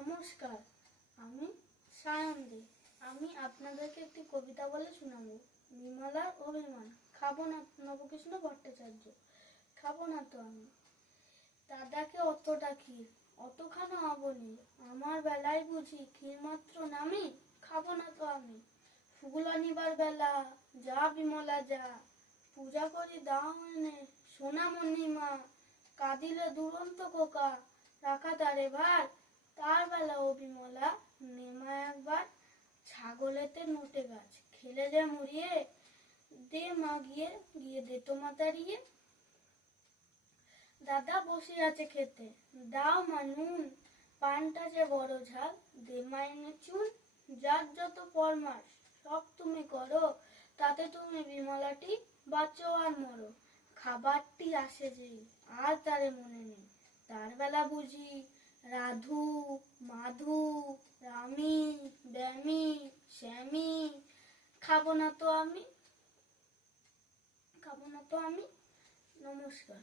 নমস্কার, আমি সায়নদী। আমি আপনাদেরকে একটি কবিতা বলে শোনাবো। বিমলার অভিমান। খাবো না, নবকৃষ্ণ ভট্টাচার্য। খাবো না তো আমি দাদাকে অতটা ক্ষীর, অতখানা অবনি, আমার বেলায় বুঝি ক্ষীর মাত্র নামি। খাবো না তো আমি ফুল আনিবার বেলা, যা বিমলা যা, পূজা করি দাও এনে সোনামণি মা, কাঁদিলে দুরন্ত খোকা রাখা তারে ভার, তার বেলা ও বিমলা নেমা একবার, ছাগলেতে নোটে গাছ খেলে যে মুড়িয়ে, দে মা গিয়ে গিয়ে দে তো মা তাড়িয়ে। দাদা বসে আছে খেতে, দাও মা নুন, পানটা যে বড় ঝাল, দে মা এনে চুন, যার যত ফরমাস সব তুমি করো, তাতে তুমি বিমলাটি বাঁচো আর মরো। খাবারটি আসে যেই আর তারে মনে নেই, তার বেলা বুঝি রাধু, মাধু, রামি, ব্যামি, শ্যামি। খাবো না তো আমি নমস্কার।